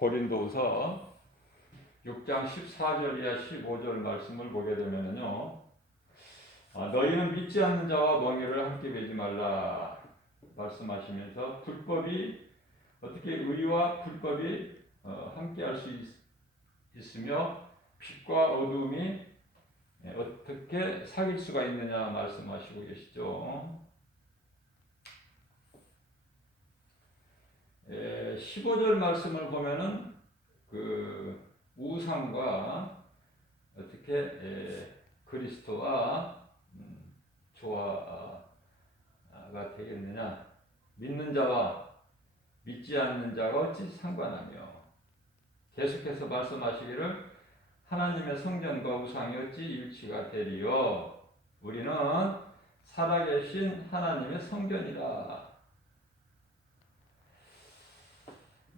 고린도후서 6장 14절 이하 15절 말씀을 보게 되면요, 너희는 믿지 않는 자와 멍에를 함께 매지 말라 말씀하시면서 불법이 어떻게 의와 불법이 함께 할 수 있으며 빛과 어두움이 어떻게 사귈 수가 있느냐 말씀하시고 계시죠. 15절 말씀을 보면은 그 우상과 어떻게 그리스도와 조화가 되겠느냐, 믿는 자와 믿지 않는 자가 어찌 상관하며, 계속해서 말씀하시기를 하나님의 성전과 우상이 어찌 일치가 되리요, 우리는 살아계신 하나님의 성전이라.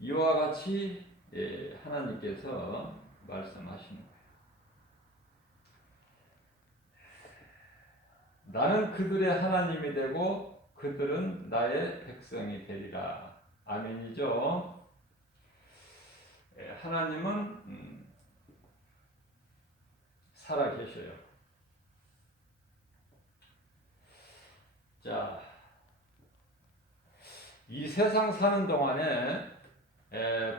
이와 같이 하나님께서 말씀하시는 거예요. 나는 그들의 하나님이 되고 그들은 나의 백성이 되리라. 아멘이죠. 하나님은 살아 계셔요. 자, 이 세상 사는 동안에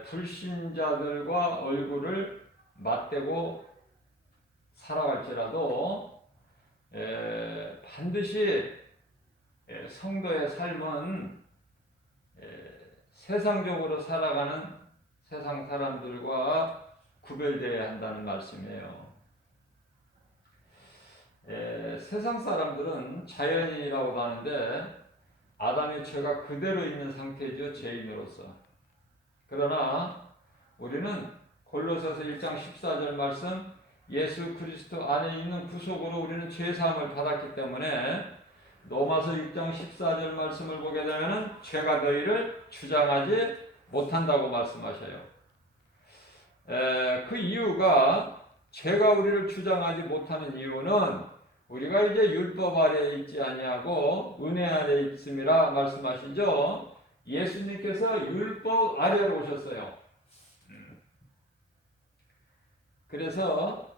불신자들과 얼굴을 맞대고 살아갈지라도 반드시 성도의 삶은 세상적으로 살아가는 세상 사람들과 구별되어야 한다는 말씀이에요. 세상 사람들은 자연인이라고 하는데 아담의 죄가 그대로 있는 상태죠, 죄인으로서. 그러나 우리는 골로새서 1장 14절 말씀, 예수 그리스도 안에 있는 구속으로 우리는 죄사함을 받았기 때문에 로마서 6장 14절 말씀을 보게 되면 죄가 너희를 주장하지 못한다고 말씀하셔요. 그 이유가, 죄가 우리를 주장하지 못하는 이유는 우리가 이제 율법 아래에 있지 아니하고 은혜 아래에 있음이라 말씀하시죠. 예수님께서 율법 아래로 오셨어요. 그래서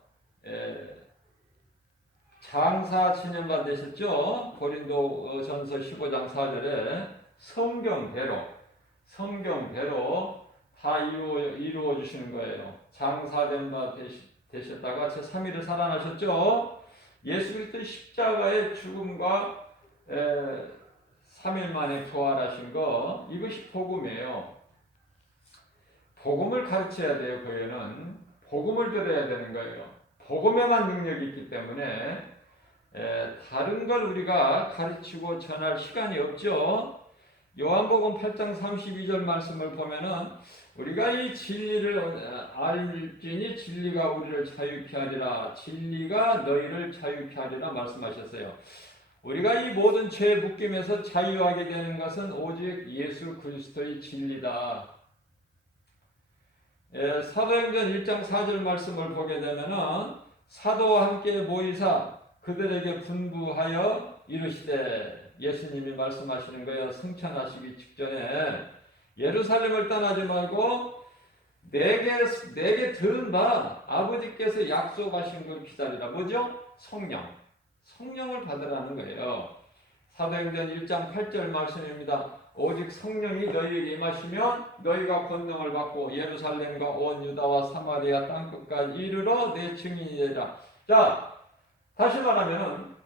장사 지념바 되셨죠. 고린도전서 15장 4절에 성경대로 다 이루어 주시는 거예요. 장사된 바 되셨다가 제3일을 살아나셨죠. 예수 그리스도의 십자가의 죽음과 3일 만에 부활하신 거, 이것이 복음이에요. 복음을 가르쳐야 돼요. 교회는 복음을 들어야 되는 거예요. 복음에만 능력이 있기 때문에 다른 걸 우리가 가르치고 전할 시간이 없죠. 요한복음 8장 32절 말씀을 보면은 우리가 이 진리를 알지니 진리가 우리를 자유케 하리라, 진리가 너희를 자유케 하리라 말씀하셨어요. 우리가 이 모든 죄의 묶임에서 자유하게 되는 것은 오직 예수 그리스도의 진리다. 사도행전 1장 4절 말씀을 보게 되면은 사도와 함께 모이사 그들에게 분부하여 이르시되, 예수님이 말씀하시는 거예요. 승천하시기 직전에 예루살렘을 떠나지 말고 내게 들은 바 아버지께서 약속하신 걸 기다리라. 뭐죠? 성령을 받으라는 거예요. 사도행전 1장 8절 말씀입니다. 오직 성령이 너희에게 임하시면 너희가 권능을 받고 예루살렘과 온 유다와 사마리아 땅끝까지 이르러 내 증인이 되리라. 자, 다시 말하면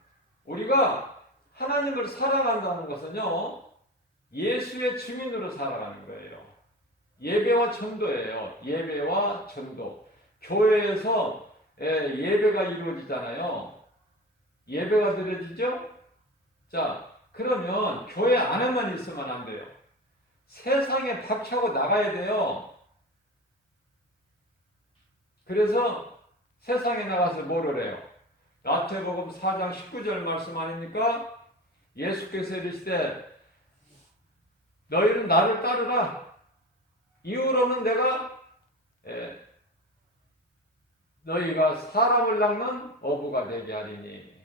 우리가 하나님을 사랑한다는 것은요, 예수의 증인으로 살아가는 거예요. 예배와 전도예요. 예배와 전도. 교회에서 예배가 이루어지잖아요. 예배가 드려지죠? 자, 그러면 교회 안에만 있으면 안 돼요. 세상에 박차고 나가야 돼요. 그래서 세상에 나가서 뭐를 해요? 마태복음 4장 19절 말씀 아닙니까? 예수께서 이르시되 너희는 나를 따르라. 이후로는 내가 너희가 사람을 낚는 어부가 되게 하리니.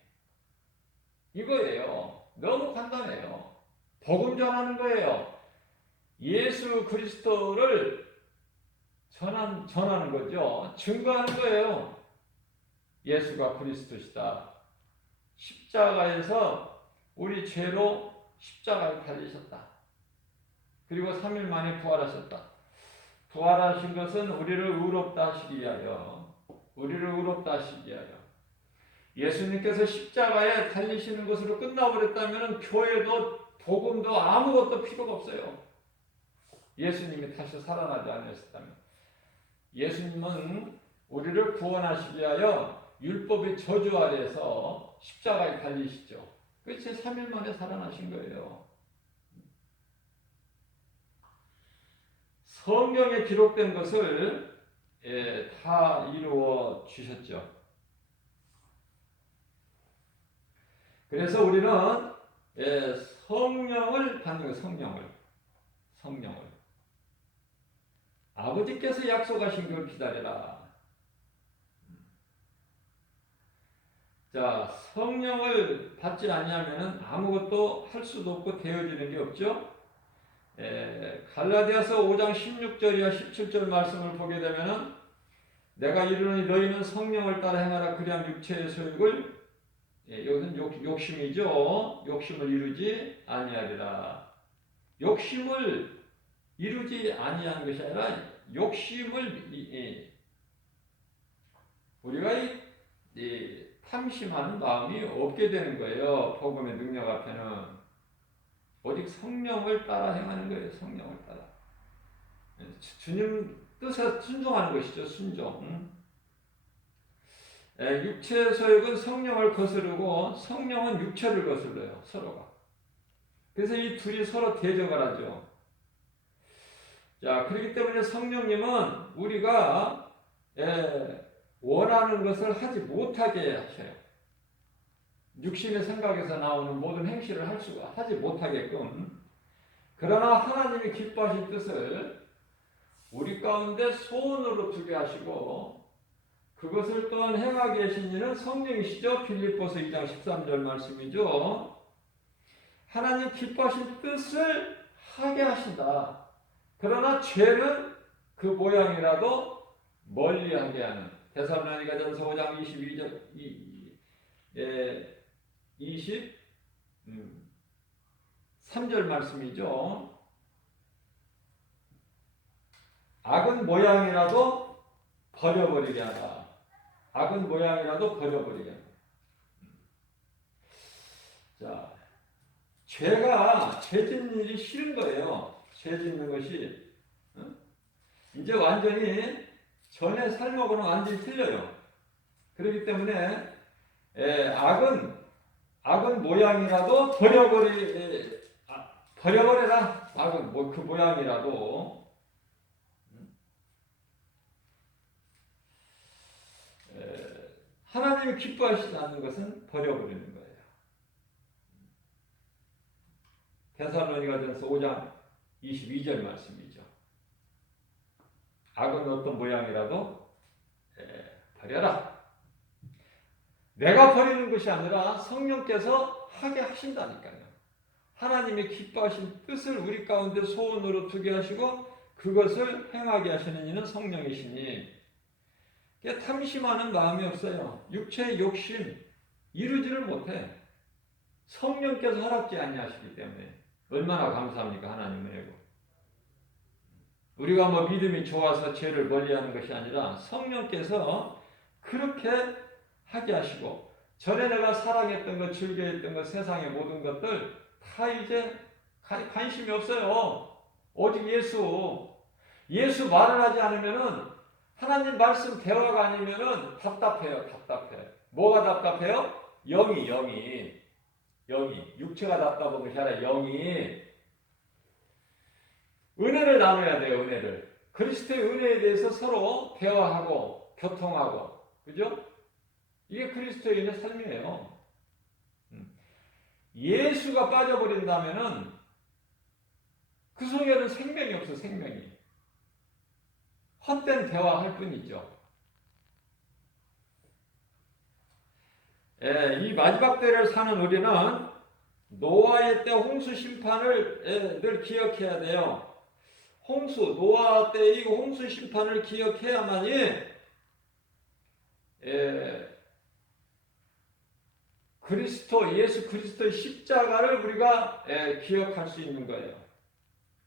이거예요. 너무 간단해요. 복음 전하는 거예요. 예수 그리스도를 전하는 거죠. 증거하는 거예요. 예수가 그리스도시다. 십자가에서 우리 죄로 십자가에 달리셨다. 그리고 3일 만에 부활하셨다. 부활하신 것은 우리를 의롭다 하시기 위하여, 우리를 의롭다 하시기 위하여. 예수님께서 십자가에 달리시는 것으로 끝나버렸다면 교회도 복음도 아무것도 필요가 없어요. 예수님이 다시 살아나지 않으셨다면. 예수님은 우리를 구원하시기 위하여 율법의 저주 아래에서 십자가에 달리시죠. 그래서 3일 만에 살아나신 거예요. 성경에 기록된 것을 다 이루어 주셨죠. 그래서 우리는 성령을 받는 거예요. 성령을. 아버지께서 약속하신 걸 기다려라. 자, 성령을 받지 않으면 아무것도 할 수도 없고 되어지는 게 없죠. 갈라디아서 5장 16절이와 17절 말씀을 보게 되면은 내가 이르노니 너희는 성령을 따라 행하라 그리하면 육체의 소욕을 여기는 욕심이죠. 욕심을 이루지 아니하리라. 욕심을 이루지 아니하는 것이 아니라 욕심을 우리가 탐심하는 마음이 없게 되는 거예요. 복음의 능력 앞에는 오직 성령을 따라 행하는 거예요. 성령을 따라 주님 뜻에 순종하는 것이죠. 순종. 육체의 소욕은 성령을 거스르고 성령은 육체를 거슬러요. 서로가. 그래서 이 둘이 서로 대적을 하죠. 자, 그렇기 때문에 성령님은 우리가 원하는 것을 하지 못하게 하셔요. 육신의 생각에서 나오는 모든 행실을 하지 못하게끔. 그러나 하나님이 기뻐하신 뜻을 우리 가운데 소원으로 두게 하시고 그것을 또한 행하게 하신 이는 성령이시죠. 빌립보서 2장 13절 말씀이죠. 하나님 기뻐하신 뜻을 하게 하신다. 그러나 죄는 그 모양이라도 멀리하게 하는 데살로니가전서 5장 22절 23절 말씀이죠. 악은 모양이라도 버려버리게 하라. 악은 모양이라도 버려버리게 하라. 자, 죄 짓는 일이 싫은 거예요. 죄 짓는 것이. 이제 완전히 전의 삶하고는 완전히 틀려요. 그렇기 때문에 악은 모양이라도 버려버려라. 악은 그 모양이라도. 하나님이 기뻐하시지 않는 것은 버려버리는 거예요. 데살로니가전서 5장 22절 말씀이죠. 악은 어떤 모양이라도 버려라. 내가 버리는 것이 아니라 성령께서 하게 하신다니까요. 하나님이 기뻐하신 뜻을 우리 가운데 소원으로 두게 하시고 그것을 행하게 하시는 이는 성령이시니 탐심하는 마음이 없어요. 육체의 욕심 이루지를 못해. 성령께서 허락지 아니하시기 때문에 얼마나 감사합니까? 하나님 은혜고. 우리가 뭐 믿음이 좋아서 죄를 멀리하는 것이 아니라 성령께서 그렇게 하게 하시고 전에 내가 사랑했던 것, 즐겨했던 것, 세상의 모든 것들 다 이제 관심이 없어요. 오직 예수 말을 하지 않으면은 하나님 말씀 대화가 아니면은 답답해요. 답답해. 뭐가 답답해요? 영이 육체가 답답한 것이 아니라 영이 은혜를 나눠야 돼요. 은혜를. 그리스도의 은혜에 대해서 서로 대화하고 교통하고, 그죠? 이게 그리스도의 은혜 삶이에요. 예수가 빠져버린다면은 그 속에는 생명이 없어. 생명이. 헛된 대화할 뿐이죠. 이 마지막 때를 사는 우리는 노아의 때 홍수 심판을 늘 기억해야 돼요. 노아 때 이 홍수 심판을 기억해야만이 예수 그리스도의 십자가를 우리가 기억할 수 있는 거예요.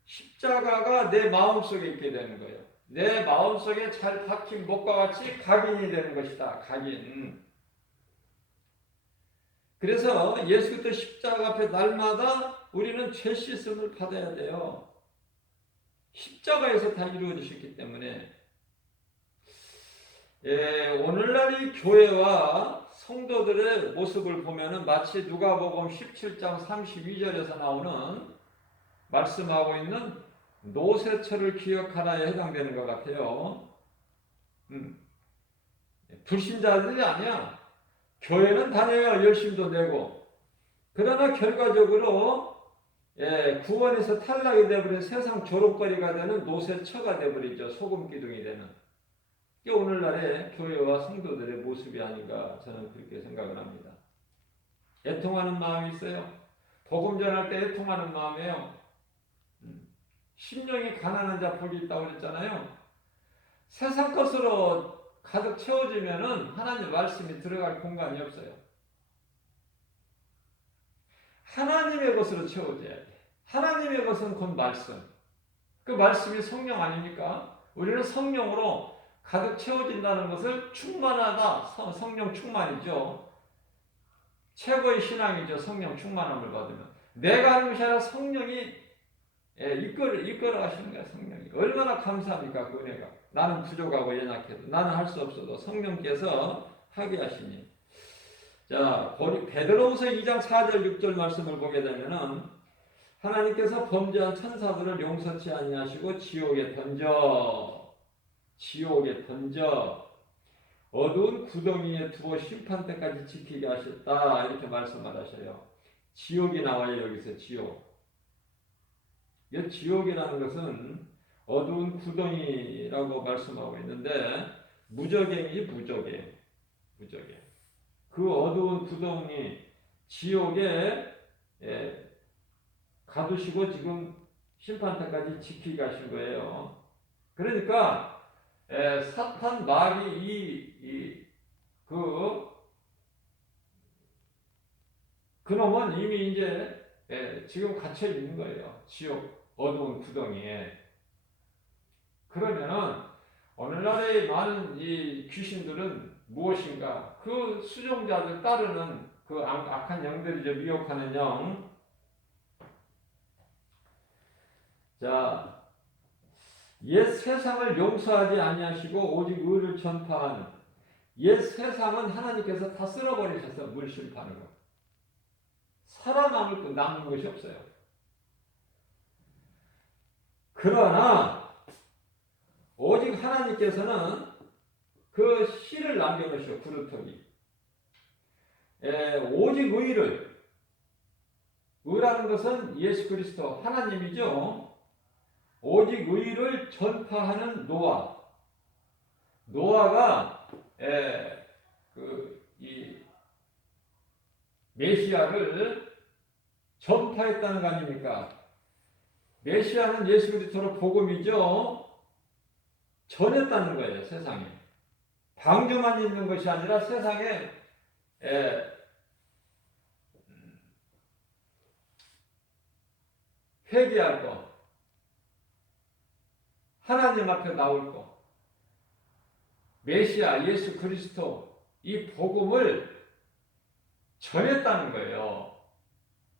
십자가가 내 마음속에 있게 되는 거예요. 내 마음속에 잘 박힌 못과 같이 각인이 되는 것이다. 각인. 그래서 예수 그리스도 십자가 앞에 날마다 우리는 죄 씻음을 받아야 돼요. 십자가에서 다 이루어지셨기 때문에 오늘날 이 교회와 성도들의 모습을 보면은 마치 누가복음 17장 32절에서 나오는 말씀하고 있는 노새처를 기억하라에 해당되는 것 같아요. 불신자들이 아니야. 교회는 다녀야 열심도 내고, 그러나 결과적으로 구원에서 탈락이 되어버린 세상 조롱거리가 되는 노새처가 되어버리죠. 소금 기둥이 되는. 이게 오늘날의 교회와 성도들의 모습이 아닌가 저는 그렇게 생각을 합니다. 애통하는 마음이 있어요. 복음 전할 때 애통하는 마음이에요. 심령이 가난한 자 복이 있다고 그랬잖아요. 세상 것으로 가득 채워지면은 하나님 말씀이 들어갈 공간이 없어요. 하나님의 것으로 채워져야 돼. 하나님의 것은 곧 말씀. 그 말씀이 성령 아닙니까? 우리는 성령으로 가득 채워진다는 것을 충만하다. 성령 충만이죠. 최고의 신앙이죠. 성령 충만함을 받으면. 내가 하는 것이 아니라 성령이 이끌어 가시는 거야. 성령이. 얼마나 감사합니까? 그 은혜가. 나는 부족하고 연약해도, 나는 할 수 없어도 성령께서 하게 하시니. 자, 베드로후서 2장 4절 6절 말씀을 보게 되면은 하나님께서 범죄한 천사들을 용서치 아니하시고 지옥에 던져 어두운 구덩이에 두어 심판 때까지 지키게 하셨다. 이렇게 말씀을 하셔요. 지옥이 나와요. 여기서 지옥. 이 지옥이라는 것은 어두운 구덩이라고 말씀하고 있는데 무적행이지. 무적행. 그 어두운 구덩이 지옥에 가두시고 지금 심판 때까지 지키게 하신 거예요. 그러니까 사탄 마귀 그놈은 이미 이제 지금 갇혀 있는 거예요. 지옥 어두운 구덩이에. 그러면은 오늘날의 많은 이 귀신들은 무엇인가? 그 수종자들 따르는 그 악한 영들이죠. 미혹하는 영. 자, 옛 세상을 용서하지 아니하시고 오직 의를 전파하는, 옛 세상은 하나님께서 다 쓸어버리셔서 물 심판으로 남는 것이 없어요. 그러나 오직 하나님께서는 그 씨를 남겨놓으셔. 그루터기. 오직 의라는 것은 예수 그리스도 하나님이죠. 오직 의를 전파하는 노아가 이 메시아를 전파했다는 거 아닙니까? 메시아는 예수 그리스도로 복음이죠. 전했다는 거예요. 세상에. 방주만 있는 것이 아니라 세상에 회개할 것, 하나님 앞에 나올 것, 메시아 예수 그리스도 이 복음을 전했다는 거예요.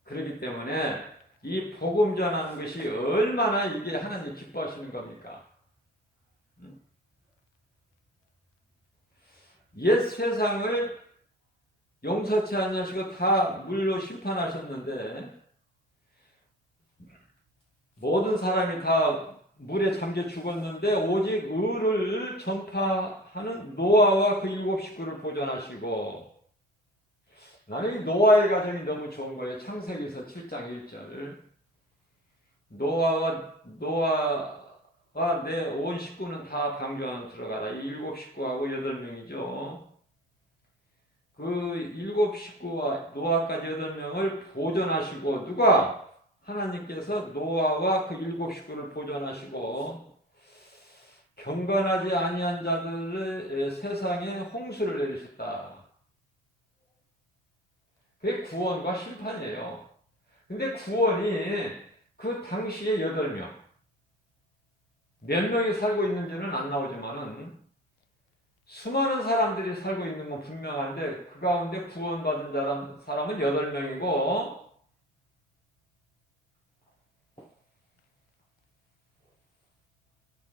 그렇기 때문에 이 복음 전하는 것이 얼마나 이게 하나님 기뻐하시는 겁니까? 옛 세상을 용서치 않으시고 다 물로 심판하셨는데 모든 사람이 다 물에 잠겨 죽었는데 오직 의를 전파하는 노아와 그 7 식구를 보존하시고, 나는 이 노아의 가정이 너무 좋은 거예요. 창세기서 7장 1절. 노아와 내 온 식구는 다 방주 안에 들어가라. 이 7 식구하고 8명이죠. 그 7 식구와 노아까지 8명을 보존하시고, 누가? 하나님께서 노아와 그 7식구를 보존하시고 경건하지 아니한 자들을 세상에 홍수를 내리셨다. 그게 구원과 심판이에요. 근데 구원이 그 당시에 8명. 몇 명이 살고 있는지는 안 나오지만은 수많은 사람들이 살고 있는 건 분명한데 그 가운데 구원받은 사람은 8명이고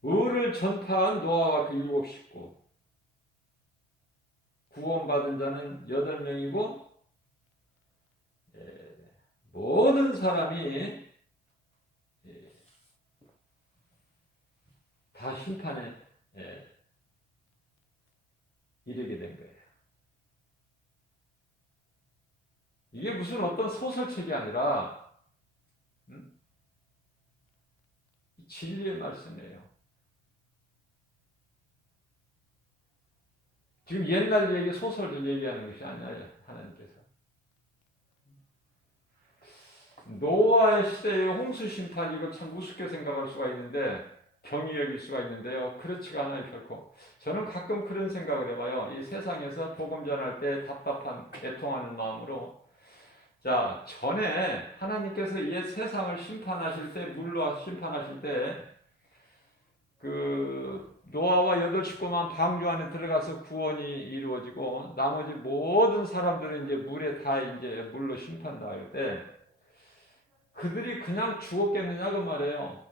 의를 전파한 노아와 그 7식구 구원받은 자는 8명이고 모든 사람이 다 심판에 이르게 된 거예요. 이게 무슨 어떤 소설책이 아니라 진리의 말씀이에요. 지금 옛날 얘기, 소설을 얘기하는 것이 아니에요. 하나님께서. 노아의 시대의 홍수 심판, 이거 참 우습게 생각할 수가 있는데 경히 여길 수가 있는데요. 그렇지가 않아요, 결코. 저는 가끔 그런 생각을 해봐요. 이 세상에서 복음 전할 때 답답한 애통하는 마음으로 자, 전에 하나님께서 이 세상을 심판하실 때, 물로 심판하실 때 그 노아와 8식구만 방주 안에 들어가서 구원이 이루어지고 나머지 모든 사람들은 이제 물에 다 이제 물로 심판당할 때 그들이 그냥 죽었겠느냐 그 말이에요.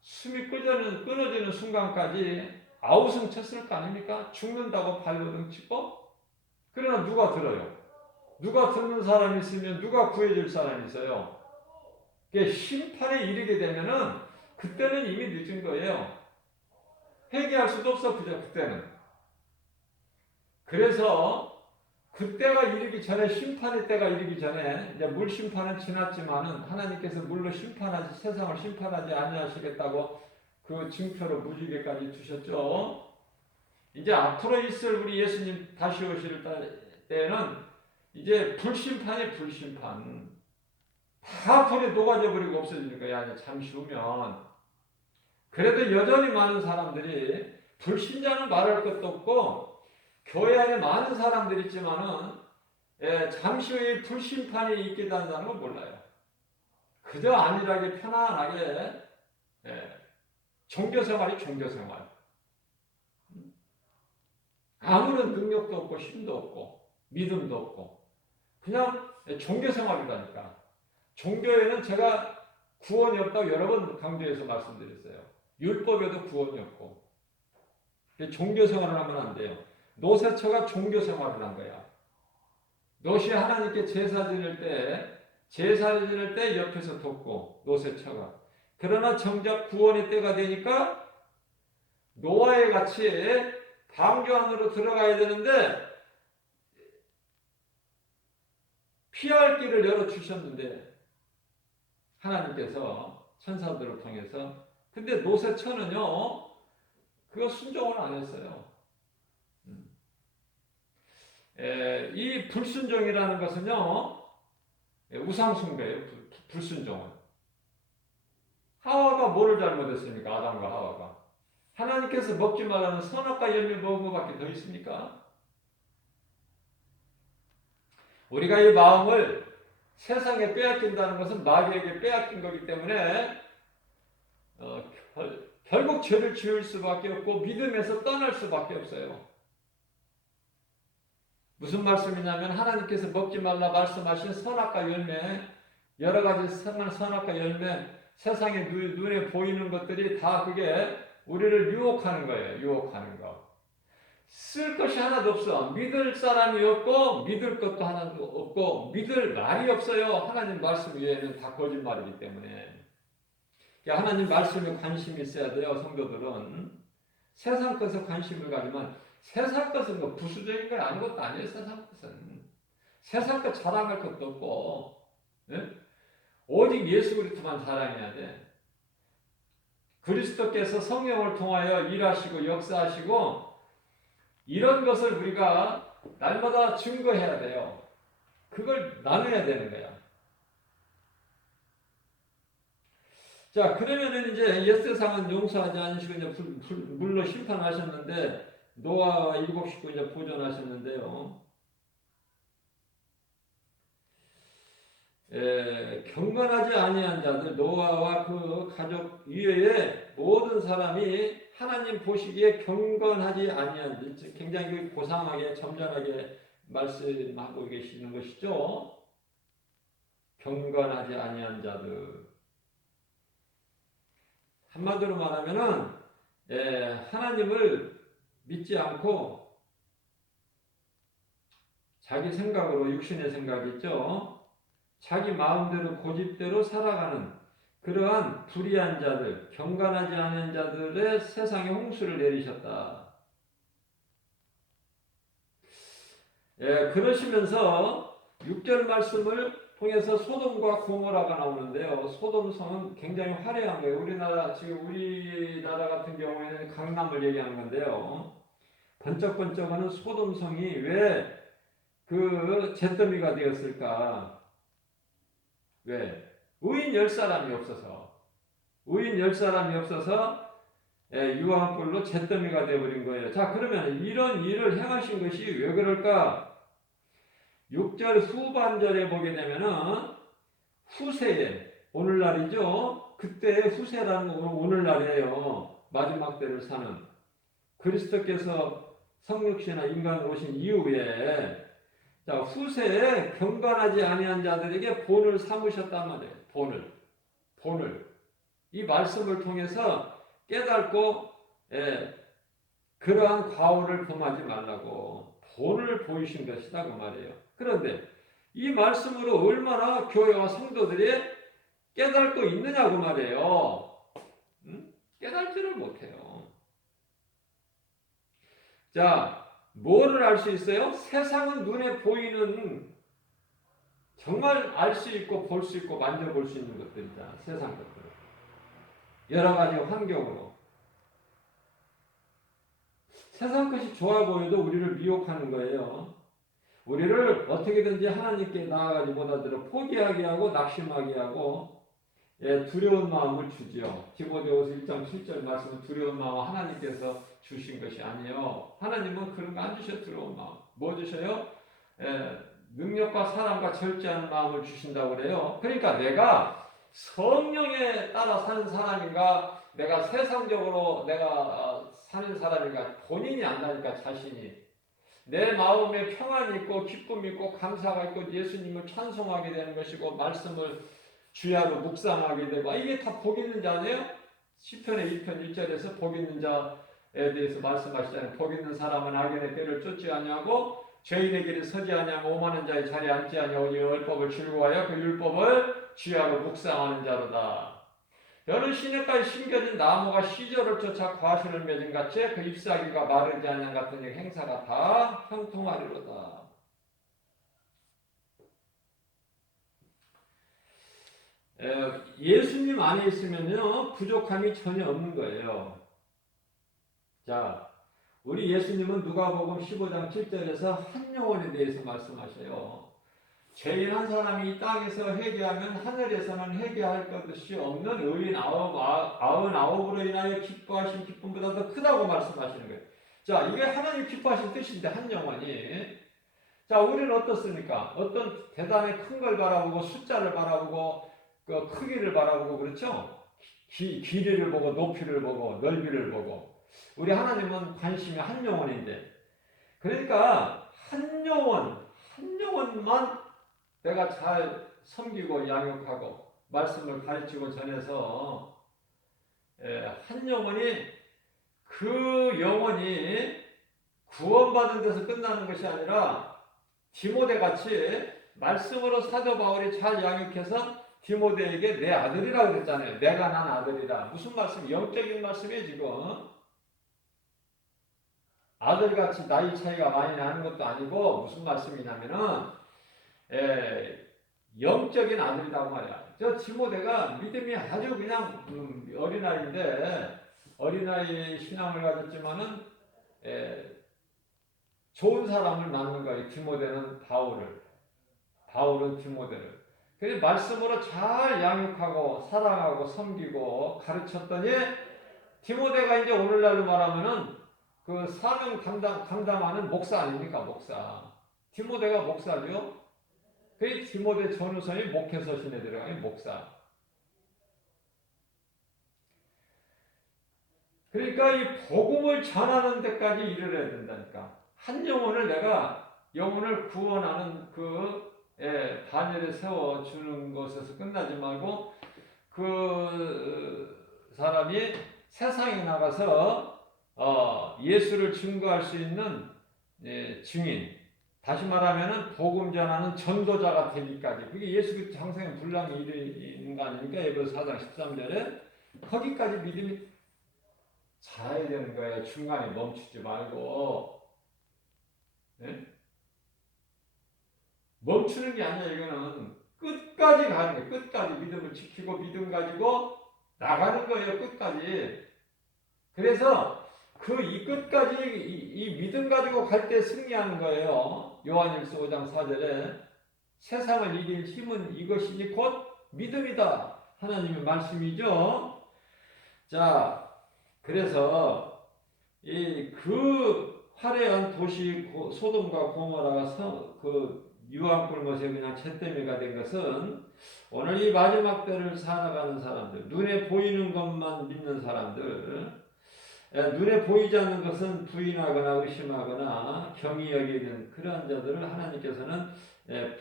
숨이 끊어지는 순간까지 아우성 쳤을 거 아닙니까? 죽는다고 발버둥 치고. 그러나 누가 들어요? 누가 듣는 사람이 있으면 누가 구해줄 사람이 있어요? 심판에 이르게 되면은 그때는 이미 늦은 거예요. 회개할 수도 없어 그때는. 그래서 그때가 이르기 전에, 심판의 때가 이르기 전에, 이제 물 심판은 지났지만은 하나님께서 물로 심판하지, 세상을 심판하지 아니하시겠다고 그 증표로 무지개까지 두셨죠. 이제 앞으로 있을 우리 예수님 다시 오실 때는 이제 불심판이 불심판. 다 불에 녹아져 버리고 없어지는 거야. 잠시 후면. 그래도 여전히 많은 사람들이, 불신자는 말할 것도 없고 교회 안에 많은 사람들이 있지만은 잠시 후에 불심판이 있게 된다는 걸 몰라요. 그저 안일하게 편안하게 종교생활이 종교생활. 아무런 능력도 없고 힘도 없고 믿음도 없고 그냥 종교생활이라니까. 종교에는 제가 구원이 없다고 여러 번 강조해서 말씀드렸어요. 율법에도 구원이 없고 종교생활을 하면 안 돼요. 노세처가 종교생활을 한 거야. 노시 하나님께 제사 지낼 때 옆에서 돕고 노세처가. 그러나 정작 구원의 때가 되니까 노아의 같이 방주 안으로 들어가야 되는데 피할 길을 열어주셨는데 하나님께서 천사들을 통해서. 근데 노세처는요 그거 순종을 안 했어요. 이 불순종이라는 것은요 우상숭배예요. 불순종은. 하와가 뭐를 잘못했습니까? 아담과 하와가. 하나님께서 먹지 말라는 선악과 열매 먹은 것밖에 더 있습니까? 우리가 이 마음을 세상에 빼앗긴다는 것은 마귀에게 빼앗긴 거기 때문에 결국 죄를 지을 수밖에 없고 믿음에서 떠날 수밖에 없어요. 무슨 말씀이냐면 하나님께서 먹지 말라 말씀하신 선악과 열매, 여러 가지 선악과 열매, 세상에 눈에 보이는 것들이 다 그게 우리를 유혹하는 거예요. 유혹하는 거. 쓸 것이 하나도 없어. 믿을 사람이 없고 믿을 것도 하나도 없고 믿을 말이 없어요. 하나님 말씀 외에는 다 거짓말이기 때문에. 하나님 말씀에 관심이 있어야 돼요. 성도들은. 세상 것에 관심을 가지면 세상 것은 뭐 부수적인 건 아무것도 아니에요. 세상 것은. 세상 것 자랑할 것도 없고 네? 오직 예수 그리스도만 자랑해야 돼. 그리스도께서 성령을 통하여 일하시고 역사하시고 이런 것을 우리가 날마다 증거해야 돼요. 그걸 나눠야 되는 거야. 자, 그러면은 이제 옛세상은 용서하지 않으시고 이제 물로 심판하셨는데 노아와 일곱 식구 이제 보존하셨는데요. 경건하지 아니한 자들 노아와 그 가족 이외에 모든 사람이 하나님 보시기에 경건하지 아니한 자, 굉장히 고상하게 점잖하게 말씀하고 계시는 것이죠. 경건하지 아니한 자들. 한마디로 말하면은 하나님을 믿지 않고 자기 생각으로 육신의 생각이 있죠. 자기 마음대로 고집대로 살아가는 그러한 불의한 자들, 경건하지 않은 자들의 세상에 홍수를 내리셨다. 그러시면서 6절 말씀을 통해서 소돔과 고모라가 나오는데요. 소돔 성은 굉장히 화려한 거예요. 우리나라 같은 경우에는 강남을 얘기하는 건데요. 번쩍번쩍하는 소돔 성이 왜 그 잿더미가 되었을까? 왜? 의인 10사람이 없어서. 의인 10사람이 없어서 유황불로 잿더미가 되어버린 거예요. 자, 그러면 이런 일을 행하신 것이 왜 그럴까? 6절 후반절에 보게 되면은 후세에, 오늘날이죠. 그때의 후세라는 건 오늘날이에요. 마지막 때를 사는. 그리스도께서 성육신이나 인간으로 오신 이후에 자, 후세에 경건하지 아니한 자들에게 본을 삼으셨단 말이에요. 본을. 이 말씀을 통해서 깨닫고 그러한 과오를 범하지 말라고 본을 보이신 것이다 그 말이에요. 그런데 이 말씀으로 얼마나 교회와 성도들이 깨닫고 있느냐고 말이에요. 깨닫지를 못해요. 자, 뭐를 알 수 있어요? 세상은 눈에 보이는 정말 알 수 있고 볼 수 있고 만져볼 수 있는 것들이잖아. 세상 것들. 여러 가지 환경으로. 세상 것이 좋아 보여도 우리를 미혹하는 거예요. 우리를 어떻게든지 하나님께 나아가지 못하도록 포기하게 하고 낙심하게 하고 두려운 마음을 주지요. 디모데후서 1장 7절 말씀은 두려운 마음 하나님께서 주신 것이 아니에요. 하나님은 그런 거 안 주셔. 두려운 마음. 뭐 주셔요? 능력과 사랑과 절제하는 마음을 주신다고 그래요. 그러니까 내가 성령에 따라 사는 사람인가 내가 세상적으로 내가 사는 사람인가 본인이 안다니까 자신이. 내 마음에 평안이 있고 기쁨이 있고 감사가 있고 예수님을 찬송하게 되는 것이고 말씀을 주야로 묵상하게 되고 이게 다 복 있는 자네요. 시편의 2편 1절에서 복 있는 자에 대해서 말씀하시잖아요. 복 있는 사람은 악인의 꾀를 쫓지 아니하고 죄인의 길에 서지 아니하고 오만한 자의 자리에 앉지 아니하고 오직 율법을 즐거워하여 그 율법을 주야로 묵상하는 자로다. 여느 시냇가에 심겨진 나무가 시절을 쫓아 과실을 맺은 같이 그 잎사귀가 마르지 않는 같은 행사가 다 형통하리로다. 예수님 안에 있으면요 부족함이 전혀 없는 거예요. 자, 우리 예수님은 누가복음 15장 7절에서 한 영혼에 대해서 말씀하셔요. 죄인 한 사람이 이 땅에서 회개하면 하늘에서는 회개할 것이 없는 의인 99으로 인하여 기뻐하신 기쁨보다 더 크다고 말씀하시는 거예요. 자, 이게 하나님 기뻐하신 뜻인데 한 영혼이. 자, 우리는 어떻습니까? 어떤 대단히 큰 걸 바라보고 숫자를 바라보고 그 크기를 바라보고 그렇죠? 길이를 보고 높이를 보고 넓이를 보고. 우리 하나님은 관심이 한 영혼인데. 그러니까 한 영혼만 내가 잘 섬기고 양육하고 말씀을 가르치고 전해서 한 영혼이 그 영혼이 구원받은 데서 끝나는 것이 아니라 디모데 같이 말씀으로 사도 바울이 잘 양육해서 디모데에게 내 아들이라고 그랬잖아요. 내가 난 아들이라. 무슨 말씀? 영적인 말씀이에요 지금. 아들같이 나이 차이가 많이 나는 것도 아니고 무슨 말씀이냐면은 영적인 아들이라고 말이야. 저 디모데가 믿음이 아주 그냥 어린아이인데 어린아이 신앙을 가졌지만은 좋은 사람을 낳는 거예요. 디모데는 바울은 디모데를. 그래서 말씀으로 잘 양육하고 사랑하고 섬기고 가르쳤더니 디모데가 이제 오늘날로 말하면은 그 사명 감당하는 목사 아닙니까? 목사. 디모데가 목사죠. 그 디모데 전후선이 목회서신에 들어가는 목사. 그러니까 이 복음을 전하는 데까지 이르러야 된다니까. 한 영혼을 구원하는 반열에 세워주는 것에서 끝나지 말고 그 사람이 세상에 나가서 예수를 증거할 수 있는 증인, 다시 말하면은 복음 전하는 전도자가 되기까지, 그게 예수 그리스도 장성의 분량이 이르는 거 아닙니까? 에베소 4장 13절에 거기까지 믿음이 자라야 되는 거예요. 중간에 멈추지 말고. 네? 멈추는 게 아니야. 이거는 끝까지 가는 거예요. 끝까지 믿음을 지키고 믿음 가지고 나가는 거예요. 끝까지. 그래서 이 끝까지 이 믿음 가지고 갈 때 승리하는 거예요. 요한일서 5장 4절에 세상을 이길 힘은 이것이니 곧 믿음이다. 하나님의 말씀이죠. 자, 그래서 그 화려한 도시 소돔과 고모라가 유황불못에 그냥 잿더미가 된 것은 오늘 이 마지막 때를 살아가는 사람들, 눈에 보이는 것만 믿는 사람들, 눈에 보이지 않는 것은 부인하거나 의심하거나 경히 여기는 그러한 자들을 하나님께서는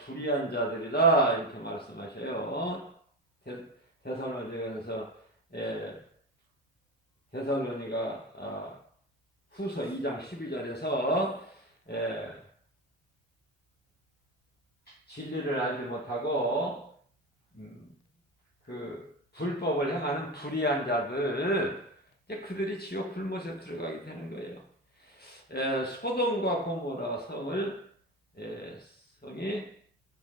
불의한 자들이다 이렇게 말씀하셔요. 데살로니가 후서 2장 12절에서 진리를 알지 못하고 그 불법을 행하는 불의한 자들, 그들이 지옥 불못에 들어가게 되는 거예요. 소돔과 고모라 성이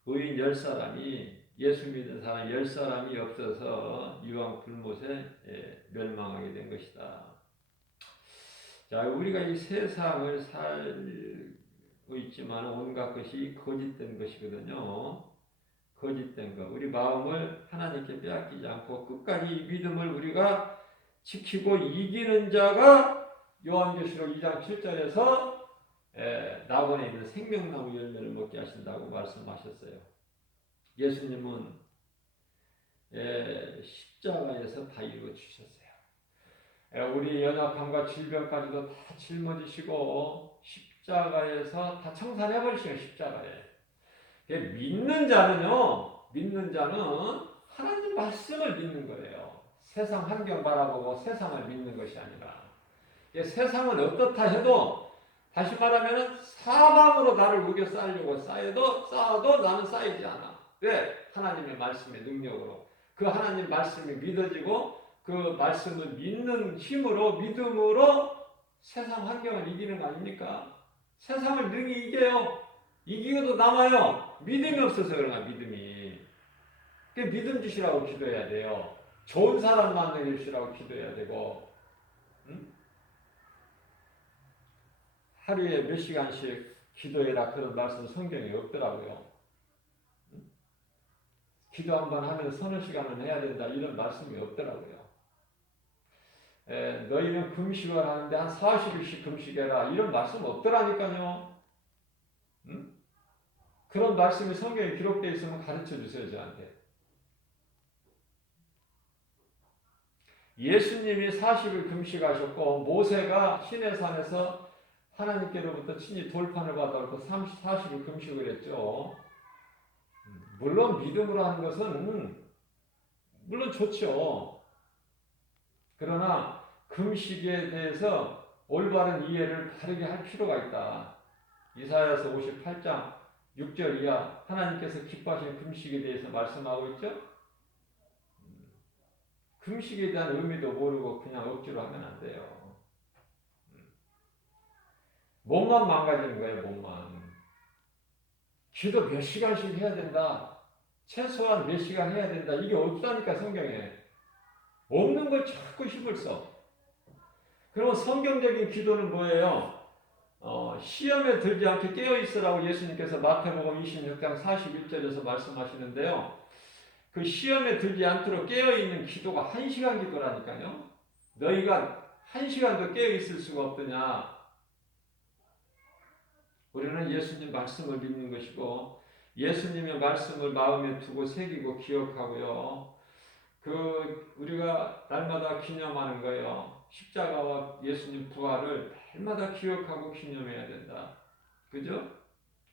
의인 10사람이, 예수 믿는 사람 10사람이 없어서 유황 불못에 멸망하게 된 것이다. 자, 우리가 이 세상을 살고 있지만 온갖 것이 거짓된 것이거든요. 거짓된 것. 우리 마음을 하나님께 빼앗기지 않고 끝까지 이 믿음을 우리가 지키고 이기는 자가 요한계시록 2장 7절에서 낙원에 있는 생명나무 열매를 먹게 하신다고 말씀하셨어요. 예수님은 십자가에서 다 이루어 주셨어요. 우리 연약함과 질병까지도 다 짊어지시고 십자가에서 다 청산해버리시는 십자가에. 믿는 자는 하나님 말씀을 믿는 거예요. 세상 환경 바라보고 세상을 믿는 것이 아니라. 세상은 어떻다 해도, 다시 말하면 사방으로 나를 우겨 쌓아도 나는 쌓이지 않아. 왜? 하나님의 말씀의 능력으로. 그 하나님 말씀이 믿어지고 그 말씀을 믿는 힘으로, 믿음으로 세상 환경을 이기는 거 아닙니까? 세상을 능히 이겨요. 이기고도 남아요. 믿음이 없어서 그런가, 믿음이. 믿음 주시라고 기도해야 돼요. 좋은 사람 만나게 주시라고 기도해야 되고, 하루에 몇 시간씩 기도해라 그런 말씀 성경에 없더라고요. 기도 한번 하면 서너 시간은 해야 된다 이런 말씀이 없더라고요. 너희는 금식을 하는데 한 40일씩 금식해라 이런 말씀 없더라니까요. 그런 말씀이 성경에 기록되어 있으면 가르쳐 주세요, 저한테. 예수님이 40일 금식하셨고 모세가 시내산에서 하나님께로부터 친히 돌판을 받아서 40일 금식을 했죠. 물론 믿음으로 하는 것은 물론 좋죠. 그러나 금식에 대해서 올바른 이해를 바르게 할 필요가 있다. 이사야서 58장 6절 이하 하나님께서 기뻐하시는 금식에 대해서 말씀하고 있죠. 금식에 대한 의미도 모르고 그냥 억지로 하면 안 돼요. 몸만 망가지는 거예요, 몸만. 기도 몇 시간씩 해야 된다. 최소한 몇 시간 해야 된다. 이게 없다니까, 성경에. 없는 걸 자꾸 힘을 써. 그럼 성경적인 기도는 뭐예요? 시험에 들지 않게 깨어있으라고 예수님께서 마태복음 26장 41절에서 말씀하시는데요. 그 시험에 들지 않도록 깨어있는 기도가 1시간 기도라니까요. 너희가 1시간도 깨어있을 수가 없더냐. 우리는 예수님 말씀을 믿는 것이고 예수님의 말씀을 마음에 두고 새기고 기억하고요. 우리가 날마다 기념하는 거예요. 십자가와 예수님 부활을 날마다 기억하고 기념해야 된다. 그죠?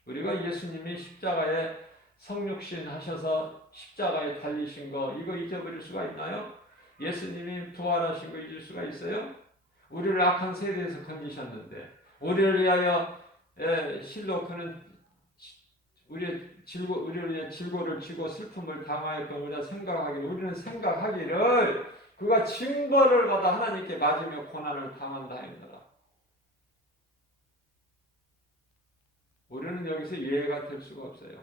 우리가 예수님이 십자가에 성육신 하셔서 십자가에 달리신 거 이거 잊어버릴 수가 있나요? 예수님이 부활하신 거 잊을 수가 있어요? 우리를 악한 세대에서 건지셨는데 우리를 위하여 실로 그는 우리를 위해 질고를 지고 슬픔을 당하였던 우리가 우리는 생각하기를 그가 징벌을 받아 하나님께 맞으며 고난을 당한다 했노라. 우리는 여기서 예외가 될 수가 없어요.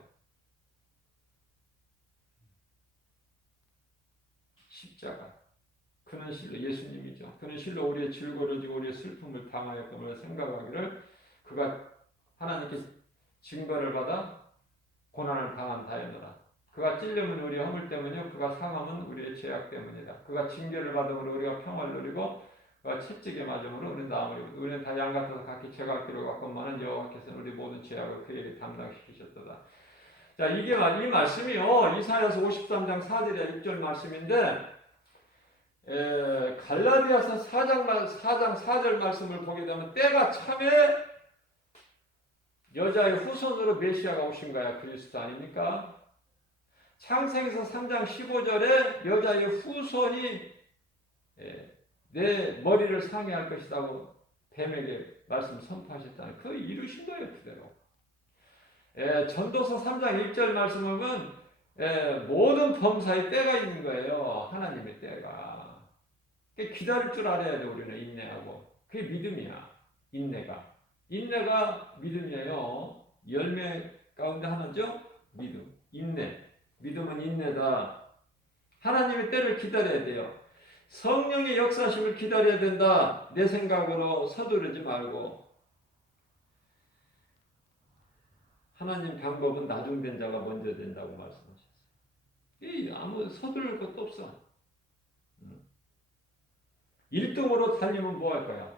십자가. 그는 실로 예수님이죠. 그는 실로 우리의 질고를 지고 우리의 슬픔을 당하였던 우리가 생각하기를 그가 하나님께 징벌을 받아 고난을 당한다 했노라. 그가 찔림은 우리의 허물 때문이요 그가 상함은 우리의 죄악 때문이다. 그가 징계를 받음으로 우리가 평화를 누리고 그가 채찍에 맞음으로 우리는 나음을 입었다. 우리는 다 양 같아서 각기 죄가 기로 갖건만은 여호와께서는 우리 모든 죄악을 그에게 담당시키셨도다. 자, 이 말씀이요 이사야서 53장 4절에 6절 말씀인데 갈라디아서 4장 4절 말씀을 보게 되면 때가 참에 여자의 후손으로 메시아가 오신 거야. 그리스도 아닙니까? 창세기서 3장 15절에 여자의 후손이 내 머리를 상해할 것이라고 뱀에게 말씀 선포하셨다는 그 이루신 거예요. 그대로. 전도서 3장 1절 말씀을 보면 모든 범사에 때가 있는 거예요. 하나님의 때가. 기다릴 줄 알아야 돼. 우리는 인내하고. 그게 믿음이야. 인내가 믿음이에요. 열매 가운데 하나죠? 믿음. 인내. 믿음은 인내다. 하나님의 때를 기다려야 돼요. 성령의 역사심을 기다려야 된다. 내 생각으로 서두르지 말고. 하나님 방법은 나중된 자가 먼저 된다고 말씀하셨어요. 아무 서두를 것도 없어. 1등으로 달리면 뭐 할 거야?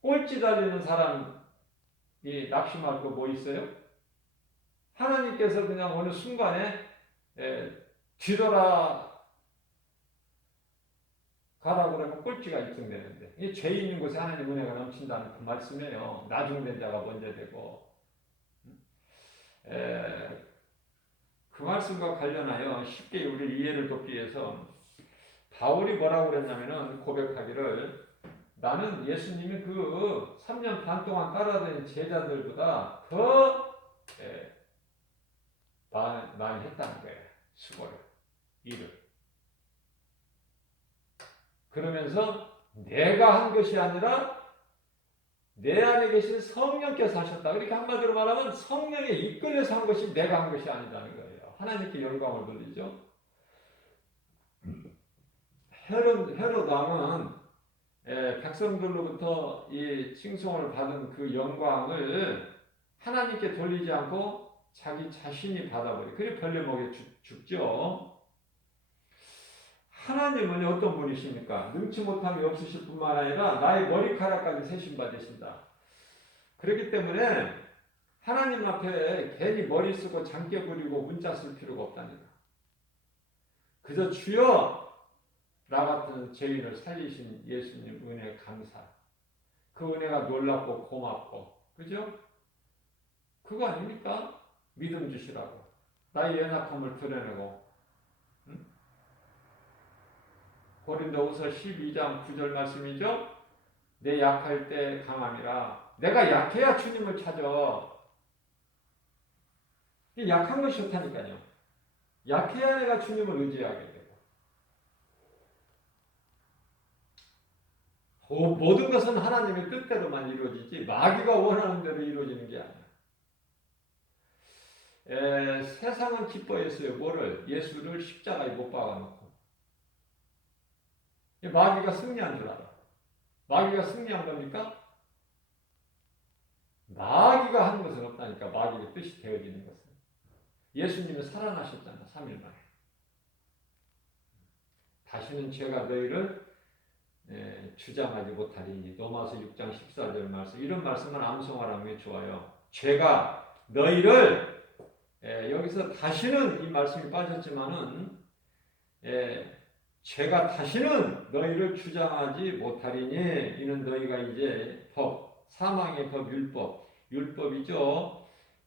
꼴찌 달리는 사람이 낙심할 거 뭐 있어요? 하나님께서 그냥 어느 순간에 뒤돌아 가라고 그러면 꼴찌가 1등 되는데 이 죄 있는 곳에 하나님 은혜가 넘친다는 그 말씀이에요. 나중된 자가 먼저 되고 그 말씀과 관련하여 쉽게 우리 이해를 돕기 위해서 바울이 뭐라고 그랬냐면은 고백하기를 나는 예수님이 그 3년 반 동안 따라다닌 제자들보다 더 많이 했다는 거예요. 수고를, 일을. 그러면서 내가 한 것이 아니라 내 안에 계신 성령께서 하셨다. 그렇게 한마디로 말하면 성령에 이끌려서 한 것이 내가 한 것이 아니라는 거예요. 하나님께 영광을 돌리죠. 헤롯 왕은 백성들로부터 이 칭송을 받은 그 영광을 하나님께 돌리지 않고 자기 자신이 받아버려. 그래 벌레 먹여 죽죠. 하나님은 어떤 분이십니까? 능치 못함이 없으실 뿐만 아니라 나의 머리카락까지 세심 받으신다. 그렇기 때문에 하나님 앞에 괜히 머리 쓰고 장깨 부리고 문자 쓸 필요가 없다니까. 그저 주여 나 같은 죄인을 살리신 예수님 은혜 감사. 그 은혜가 놀랍고 고맙고, 그죠? 그거 아닙니까? 믿음 주시라고. 나의 연약함을 드러내고. 응? 고린도후서 12장 9절 말씀이죠. 내 약할 때 강함이라. 내가 약해야 주님을 찾아. 약한 것이 좋다니까요. 약해야 내가 주님을 의지하게 되고. 모든 것은 하나님의 뜻대로만 이루어지지 마귀가 원하는 대로 이루어지는 게 아니야. 세상은 기뻐했어요. 뭐를? 예수를 십자가에 못 박아놓고. 마귀가 승리한 줄 알아. 마귀가 승리한 겁니까? 마귀가 하는 것은 없다니까. 마귀의 뜻이 되어지는 것은. 예수님은 살아나셨잖아. 3일 만에. 다시는 죄가 너희를 주장하지 못하리니. 로마서 6장 14절 말씀. 이런 말씀만 암송하라는 게 좋아요. 죄가 너희를 여기서 다시는 이 말씀이 빠졌지만은 죄가 다시는 너희를 주장하지 못하리니 이는 너희가 이제 법, 사망의 법, 율법이죠.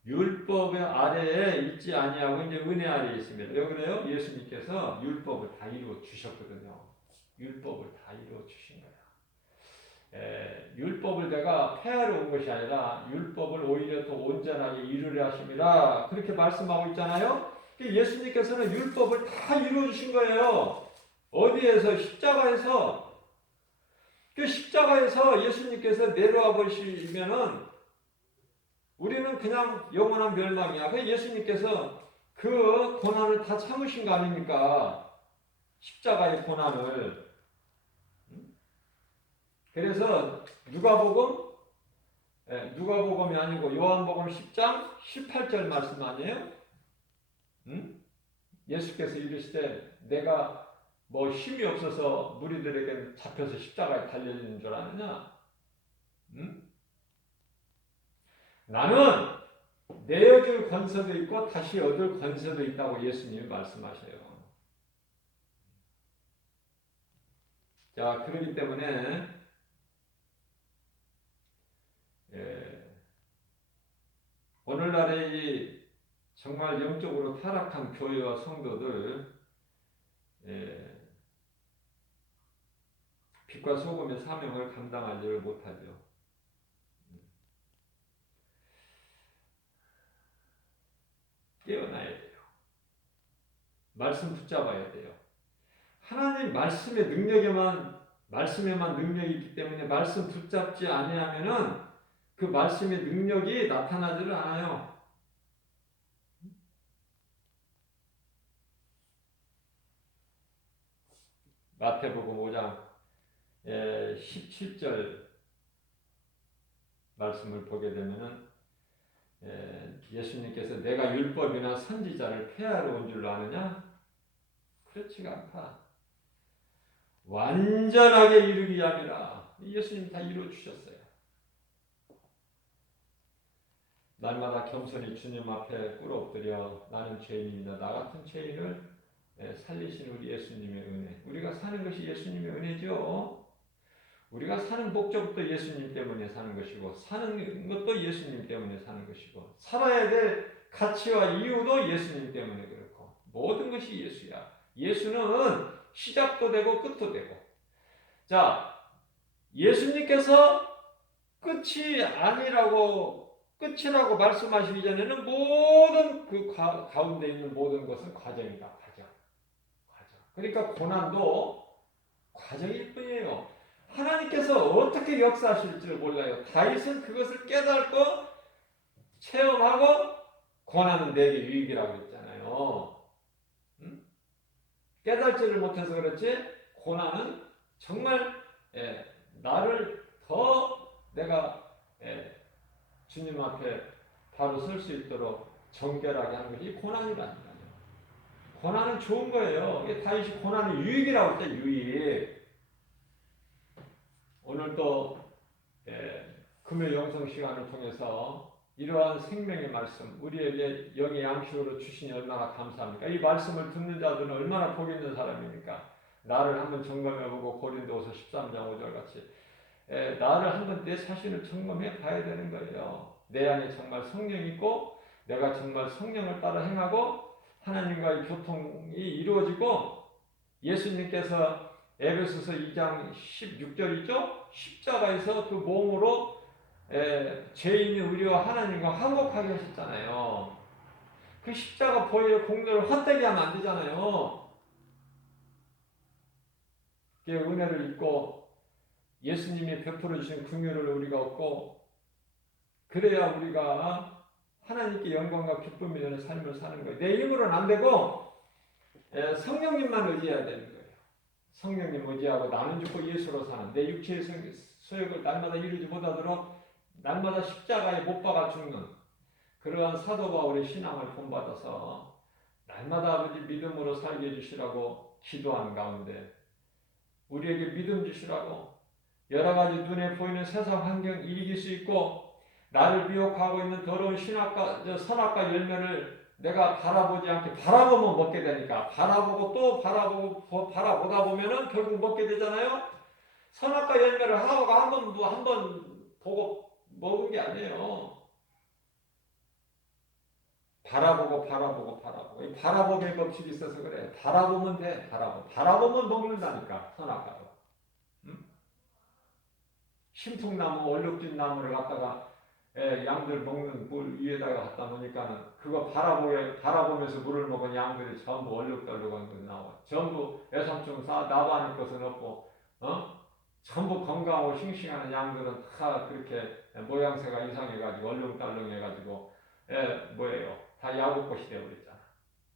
율법의 아래에 있지 아니하고 이제 은혜 아래에 있습니다. 왜 그래요? 예수님께서 율법을 다 이루어 주셨거든요. 율법을 다 이루어 주신 거야. 율법을 내가 폐하러 온 것이 아니라 율법을 오히려 더 온전하게 이루려 하심이라 그렇게 말씀하고 있잖아요. 예수님께서는 율법을 다 이루어 주신 거예요. 어디에서? 십자가에서. 그 십자가에서 예수님께서 내려와 보시면은 우리는 그냥 영원한 멸망이야. 그 예수님께서 그 고난을 다 참으신 거 아닙니까? 십자가의 고난을. 그래서 누가복음이 아니고 요한복음 10장 18절 말씀 아니에요? 예수께서 이르시되 내가 뭐 힘이 없어서 무리들에게 잡혀서 십자가에 달려있는 줄 아느냐? 나는 내어줄 권세도 있고 다시 얻을 권세도 있다고 예수님이 말씀하셔요. 자, 그렇기 때문에 오늘날의 이 정말 영적으로 타락한 교회와 성도들 빛과 소금의 사명을 감당하지를 못하죠. 깨어나야 돼요. 말씀 붙잡아야 돼요. 하나님 말씀의 말씀에만 능력이 있기 때문에 말씀 붙잡지 아니하면은 그 말씀의 능력이 나타나지를 않아요. 마태복음 5장 17절 말씀을 보게 되면은 예수님께서 내가 율법이나 선지자를 폐하러 온 줄로 아느냐? 그렇지가 않다. 완전하게 이루기 위함이라. 예수님 다 이루어 주셨어요. 날마다 겸손히 주님 앞에 꿇어 엎드려 나는 죄인입니다. 나 같은 죄인을 살리신 우리 예수님의 은혜. 우리가 사는 것이 예수님의 은혜죠. 우리가 사는 목적도 예수님 때문에 사는 것이고 사는 것도 예수님 때문에 사는 것이고 살아야 될 가치와 이유도 예수님 때문에 그렇고 모든 것이 예수야. 예수는 시작도 되고 끝도 되고. 자, 예수님께서 끝이라고 말씀하시기 전에는 모든 그 가운데 있는 모든 것은 과정이다. 과정. 그러니까 고난도 과정일 뿐이에요. 하나님께서 어떻게 역사하실지를 몰라요. 다윗은 그것을 깨닫고 체험하고 고난은 내게 유익이라고 했잖아요. 깨닫지를 못해서 그렇지 고난은 정말 나를 더 내가 주님 앞에 바로 설 수 있도록 정결하게 하는 것이 고난이라니까요. 고난은 좋은 거예요. 다윗이 고난의 유익이라고 했죠. 유익. 오늘도 금요 영성 시간을 통해서 이러한 생명의 말씀 우리에게 영의 양식으로 주시니 얼마나 감사합니까? 이 말씀을 듣는 자들은 얼마나 복 있는 사람입니까? 나를 한번 점검해보고 고린도후서 13장 5절 같이 나를 한번 내 자신을 점검해 봐야 되는 거예요. 내 안에 정말 성령이 있고 내가 정말 성령을 따라 행하고 하나님과의 교통이 이루어지고 예수님께서 에베소서 2장 16절이죠. 십자가에서 그 몸으로 죄인의 우리와 하나님과 화목하게 하셨잖아요. 그 십자가 보혈의 공로를 헛되게 하면 안 되잖아요. 그 은혜를 잊고 예수님이 베풀어 주신 긍휼을 우리가 얻고 그래야 우리가 하나님께 영광과 기쁨이 되는 삶을 사는 거예요. 내 힘으로는 안 되고 성령님만 의지해야 되는 거예요. 성령님 의지하고 나는 죽고 예수로 사는 내 육체의 소욕을 날마다 이루지 못하도록 날마다 십자가에 못 박아 죽는 그러한 사도 바울의 신앙을 본받아서 날마다 아버지 믿음으로 살게 해주시라고 기도하는 가운데 우리에게 믿음 주시라고 여러 가지 눈에 보이는 세상 환경 이길 수 있고 나를 미혹하고 있는 더러운 선악과 열매를 내가 바라보지 않게 바라보면 먹게 되니까 바라보고 또 바라보다 보면은 결국 먹게 되잖아요. 선악과 열매를 하나가 한번 보고 먹은 게 아니에요. 바라보고 이 바라봄의 법칙이 있어서 그래. 바라보면 돼. 바라보면 먹는다니까. 선악과도. 응? 신풍나무 얼룩진 나무를 갖다가 양들 먹는 물 위에다가 갖다 놓으니까는 그거 바라보면서 물을 먹은 양들이 전부 얼룩덜룩한 거 나와. 전부 애삼충 나반일 것은 없고 전부 건강하고 싱싱한 양들은 다 그렇게 모양새가 이상해가지고 얼룩덜룩해가지고 다 야곱것이 되어버렸잖아.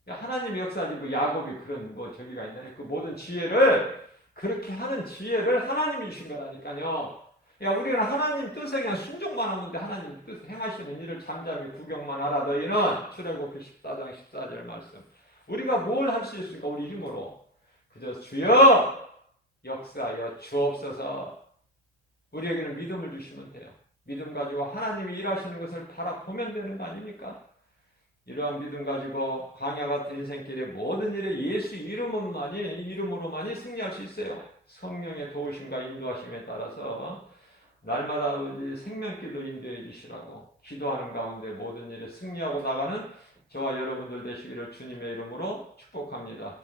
그러니까 하나님의 역사지 야곱이 그런 저기가 있네. 그 모든 지혜를 그렇게 하는 지혜를 하나님이 주신 거라니까요. 우리는 하나님 뜻에 그냥 순종만 하면 돼. 하나님 뜻 행하시는 일을 잠잠히 구경만 하라. 너희는 출애굽기 14장 14절 말씀. 우리가 뭘 할 수 있을까? 우리 힘으로 그저 주여 역사하여 주옵소서. 우리에게는 믿음을 주시면 돼요. 믿음 가지고 하나님이 일하시는 것을 바라보면 되는 거 아닙니까? 이러한 믿음 가지고 광야 같은 인생길의 모든 일에 예수 이름으로만이 승리할 수 있어요. 성령의 도우심과 인도하심에 따라서 날마다 우리 생명길로 인도해 주시라고 기도하는 가운데 모든 일에 승리하고 나가는 저와 여러분들 되시기를 주님의 이름으로 축복합니다.